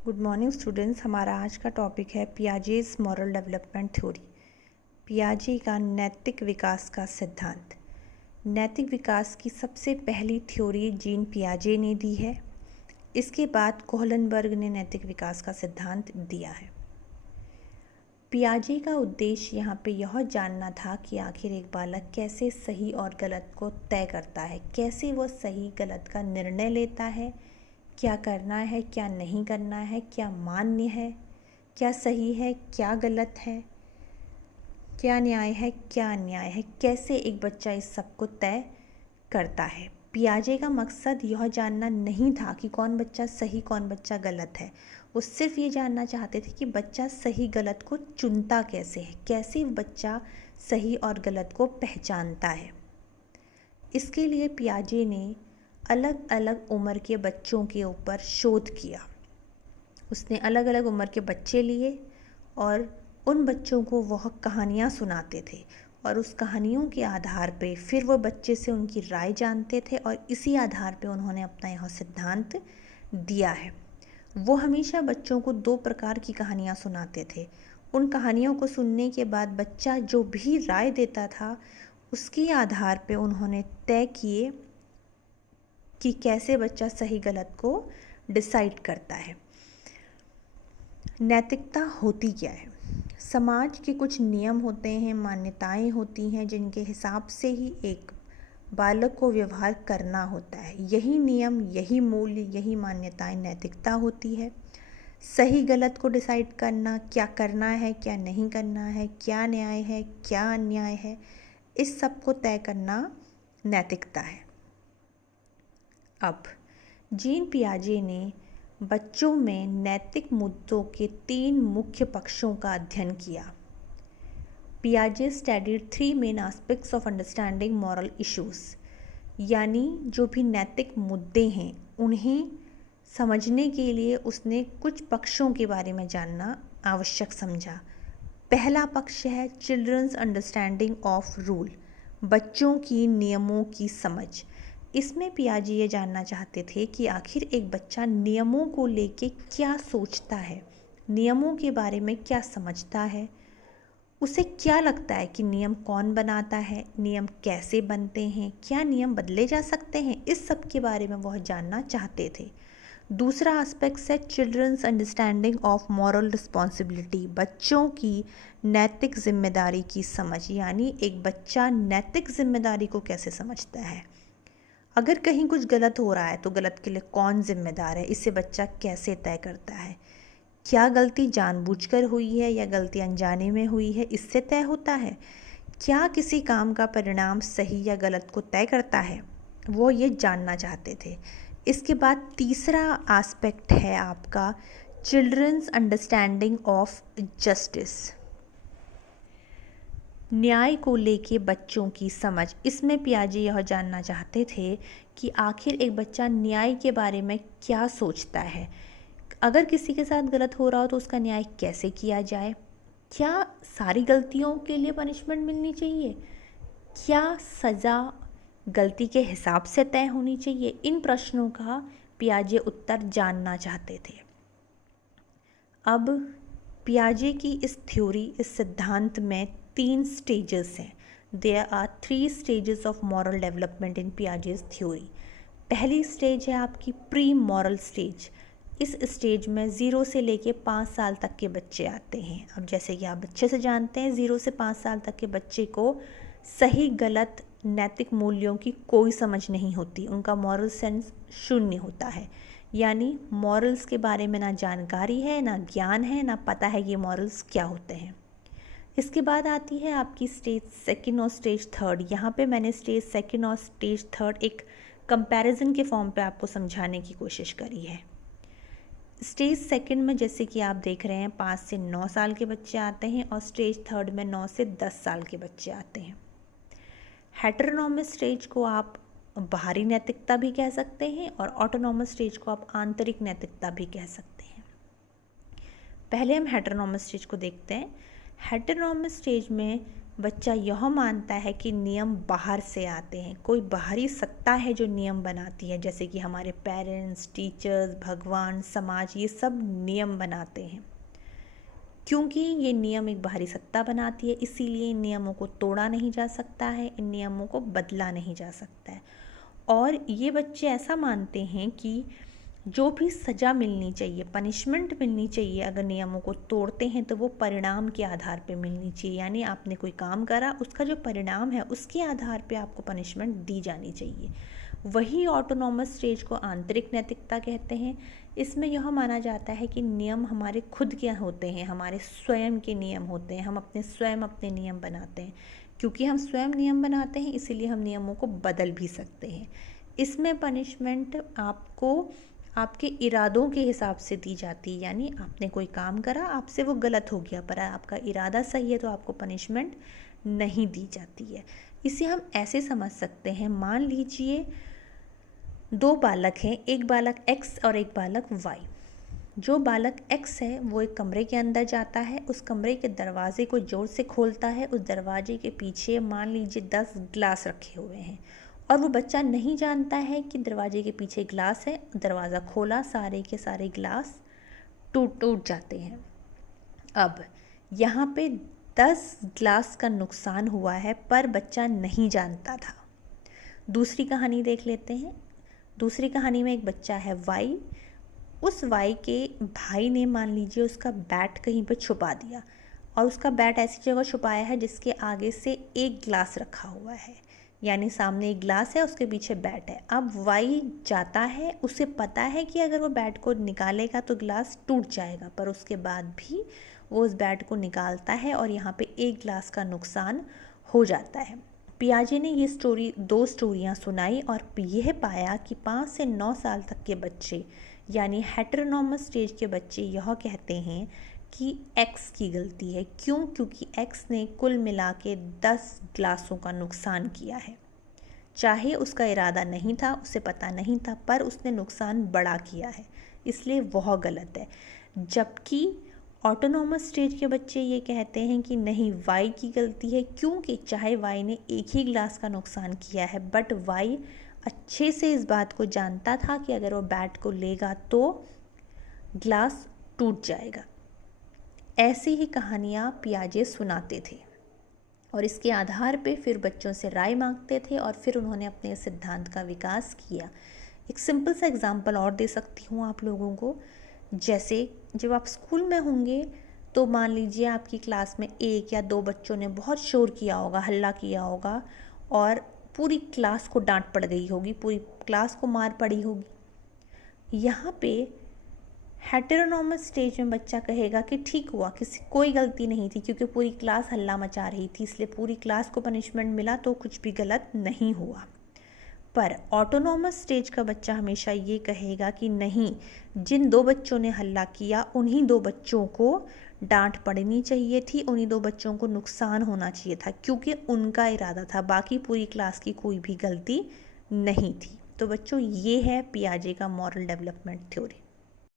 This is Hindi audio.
Good morning students. हमारा आज का टॉपिक है पियाजेस मॉरल डेवलपमेंट थ्योरी। पियाजे का नैतिक विकास का सिद्धांत। नैतिक विकास की सबसे पहली थ्योरी जीन पियाजे ने दी है। इसके बाद कोहलनबर्ग ने नैतिक विकास का सिद्धांत दिया है। पियाजे का उद्देश्य यहाँ पे यह जानना था कि आखिर एक बालक कैसे सही और गलत को तय करता है, कैसे वह सही गलत का निर्णय लेता है, क्या करना है क्या नहीं करना है, क्या मान्य है क्या सही है क्या गलत है, क्या न्याय है क्या अन्याय है, कैसे एक बच्चा इस सब को तय करता है। पियाजे का मकसद यह जानना नहीं था कि कौन बच्चा सही कौन बच्चा गलत है। वो सिर्फ ये जानना चाहते थे कि बच्चा सही गलत को चुनता कैसे है, कैसे बच्चा सही और गलत को पहचानता है। इसके लिए पियाजे ने अलग अलग उम्र के बच्चों के ऊपर शोध किया। उसने अलग अलग उम्र के बच्चे लिए और उन बच्चों को वह कहानियाँ सुनाते थे और उस कहानियों के आधार पे फिर वह बच्चे से उनकी राय जानते थे और इसी आधार पे उन्होंने अपना यह सिद्धांत दिया है। वो हमेशा बच्चों को 2 प्रकार की कहानियाँ सुनाते थे। उन कहानियों को सुनने के बाद बच्चा जो भी राय देता था उसके आधार पे उन्होंने तय किए कि कैसे बच्चा सही गलत को डिसाइड करता है। नैतिकता होती क्या है? समाज के कुछ नियम होते हैं, मान्यताएं होती हैं जिनके हिसाब से ही एक बालक को व्यवहार करना होता है। यही नियम, यही मूल्य, यही मान्यताएं नैतिकता होती है। सही गलत को डिसाइड करना, क्या करना है क्या नहीं करना है, क्या न्याय है क्या अन्याय है, इस सब को तय करना नैतिकता है। अब जीन पियाजे ने बच्चों में नैतिक मुद्दों के 3 मुख्य पक्षों का अध्ययन किया। पियाजे studied 3 main aspects of understanding moral issues, यानी जो भी नैतिक मुद्दे हैं उन्हें समझने के लिए उसने कुछ पक्षों के बारे में जानना आवश्यक समझा। पहला पक्ष है चिल्ड्रंस अंडरस्टैंडिंग ऑफ रूल, बच्चों की नियमों की समझ। इसमें पियाजे ये जानना चाहते थे कि आखिर एक बच्चा नियमों को लेके क्या सोचता है, नियमों के बारे में क्या समझता है, उसे क्या लगता है कि नियम कौन बनाता है, नियम कैसे बनते हैं, क्या नियम बदले जा सकते हैं, इस सब के बारे में वह जानना चाहते थे। दूसरा एस्पेक्ट है children's understanding of moral responsibility, बच्चों की नैतिक जिम्मेदारी की समझ, यानी एक बच्चा नैतिक जिम्मेदारी को कैसे समझता है। अगर कहीं कुछ गलत हो रहा है तो गलत के लिए कौन जिम्मेदार है, इसे बच्चा कैसे तय करता है। क्या गलती जानबूझकर हुई है या गलती अनजाने में हुई है, इससे तय होता है। क्या किसी काम का परिणाम सही या गलत को तय करता है, वो ये जानना चाहते थे। इसके बाद तीसरा एस्पेक्ट है आपका चिल्ड्रंस अंडरस्टैंडिंग ऑफ जस्टिस, न्याय को लेके बच्चों की समझ। इसमें पियाजे यह जानना चाहते थे कि आखिर एक बच्चा न्याय के बारे में क्या सोचता है। अगर किसी के साथ गलत हो रहा हो तो उसका न्याय कैसे किया जाए, क्या सारी गलतियों के लिए पनिशमेंट मिलनी चाहिए, क्या सज़ा गलती के हिसाब से तय होनी चाहिए। इन प्रश्नों का पियाजे उत्तर जानना चाहते थे। अब पियाजे की इस थ्योरी, इस सिद्धांत में 3 स्टेजेस हैं। There are 3 stages of moral development in Piaget's theory. पहली स्टेज है आपकी प्री मॉरल स्टेज। इस स्टेज में 0 से लेके 5 साल तक के बच्चे आते हैं। अब जैसे कि आप अच्छे से जानते हैं 0 से 5 साल तक के बच्चे को सही गलत नैतिक मूल्यों की कोई समझ नहीं होती, उनका मॉरल सेंस शून्य होता है, यानी मॉरल्स के बारे में ना जानकारी है, ना ज्ञान है, ना पता है ये मॉरल्स क्या होते हैं। इसके बाद आती है आपकी स्टेज 2 और स्टेज 3। यहाँ पे मैंने स्टेज 2 और स्टेज 3 एक कंपैरिजन के फॉर्म पे आपको समझाने की कोशिश करी है। स्टेज 2 में जैसे कि आप देख रहे हैं 5 से 9 साल के बच्चे आते हैं और स्टेज 3 में 9 से 10 साल के बच्चे आते हैं। हेटेरोनॉमस स्टेज को आप बाहरी नैतिकता भी कह सकते हैं और ऑटोनॉमस स्टेज को आप आंतरिक नैतिकता भी कह सकते हैं। पहले हम हेटेरोनॉमस स्टेज को देखते हैं। हेटेरोनॉमस स्टेज में बच्चा यह मानता है कि नियम बाहर से आते हैं, कोई बाहरी सत्ता है जो नियम बनाती है, जैसे कि हमारे पेरेंट्स, टीचर्स, भगवान, समाज, ये सब नियम बनाते हैं। क्योंकि ये नियम एक बाहरी सत्ता बनाती है, इसीलिए इन नियमों को तोड़ा नहीं जा सकता है, इन नियमों को बदला नहीं जा सकता है। और ये बच्चे ऐसा मानते हैं कि जो भी सज़ा मिलनी चाहिए, पनिशमेंट मिलनी चाहिए, अगर नियमों को तोड़ते हैं तो वो परिणाम के आधार पे मिलनी चाहिए। यानी आपने कोई काम करा, उसका जो परिणाम है उसके आधार पे आपको पनिशमेंट दी जानी चाहिए। वही ऑटोनॉमस स्टेज को आंतरिक नैतिकता कहते हैं। इसमें यह माना जाता है कि नियम हमारे खुद के होते हैं, हमारे स्वयं के नियम होते हैं, हम अपने स्वयं अपने नियम बनाते हैं। क्योंकि हम स्वयं नियम बनाते हैं, इसीलिए हम नियमों को बदल भी सकते हैं। इसमें पनिशमेंट आपको आपके इरादों के हिसाब से दी जाती है। यानी आपने कोई काम करा, आपसे वो गलत हो गया, पर आपका इरादा सही है तो आपको पनिशमेंट नहीं दी जाती है। इसे हम ऐसे समझ सकते हैं, मान लीजिए दो बालक हैं, एक बालक x और एक बालक y। जो बालक x है वो एक कमरे के अंदर जाता है, उस कमरे के दरवाजे को जोर से खोलता है। उस दरवाजे के पीछे मान लीजिए 10 ग्लास रखे हुए हैं और वो बच्चा नहीं जानता है कि दरवाजे के पीछे ग्लास है। दरवाज़ा खोला, सारे के सारे ग्लास टूट जाते हैं। अब यहाँ पे 10 ग्लास का नुकसान हुआ है, पर बच्चा नहीं जानता था। दूसरी कहानी देख लेते हैं। दूसरी कहानी में एक बच्चा है वाई। उस वाई के भाई ने मान लीजिए उसका बैट कहीं पर छुपा दिया और उसका बैट ऐसी जगह छुपाया है जिसके आगे से एक ग्लास रखा हुआ है। यानी सामने एक ग्लास है, उसके पीछे बैट है। अब वाई जाता है, उसे पता है कि अगर वो बैट को निकालेगा तो ग्लास टूट जाएगा, पर उसके बाद भी वो उस बैट को निकालता है और यहाँ पे एक ग्लास का नुकसान हो जाता है। पियाजे ने ये दो स्टोरियाँ सुनाई और यह पाया कि 5 से 9 साल तक के बच्चे, यानी हेटेरोनॉमस स्टेज के बच्चे, यह कहते हैं कि x की गलती है। क्यों? क्योंकि x ने कुल मिला के 10 ग्लासों का नुकसान किया है। चाहे उसका इरादा नहीं था, उसे पता नहीं था, पर उसने नुकसान बड़ा किया है, इसलिए वह गलत है। जबकि ऑटोनॉमस स्टेज के बच्चे ये कहते हैं कि नहीं, वाई की गलती है, क्योंकि चाहे वाई ने एक ही ग्लास का नुकसान किया है, बट वाई अच्छे से इस बात को जानता था कि अगर वो बैट को लेगा तो ग्लास टूट जाएगा। ऐसी ही कहानियाँ पियाजे सुनाते थे और इसके आधार पे फिर बच्चों से राय मांगते थे और फिर उन्होंने अपने सिद्धांत का विकास किया। एक सिंपल सा एग्जांपल और दे सकती हूँ आप लोगों को। जैसे जब आप स्कूल में होंगे तो मान लीजिए आपकी क्लास में 1 या 2 बच्चों ने बहुत शोर किया होगा, हल्ला किया होगा और पूरी क्लास को डांट पड़ गई होगी, पूरी क्लास को मार पड़ी होगी। यहाँ पे हेटेरोनॉमस स्टेज में बच्चा कहेगा कि ठीक हुआ, कोई गलती नहीं थी, क्योंकि पूरी क्लास हल्ला मचा रही थी, इसलिए पूरी क्लास को पनिशमेंट मिला, तो कुछ भी गलत नहीं हुआ। पर ऑटोनॉमस स्टेज का बच्चा हमेशा ये कहेगा कि नहीं, जिन 2 बच्चों ने हल्ला किया उन्हीं 2 बच्चों को डांट पड़नी चाहिए थी, उन्हीं 2 बच्चों को नुकसान होना चाहिए था, क्योंकि उनका इरादा था, बाकी पूरी क्लास की कोई भी गलती नहीं थी। तो बच्चों, ये है पियाजे का मॉरल डेवलपमेंट थ्योरी।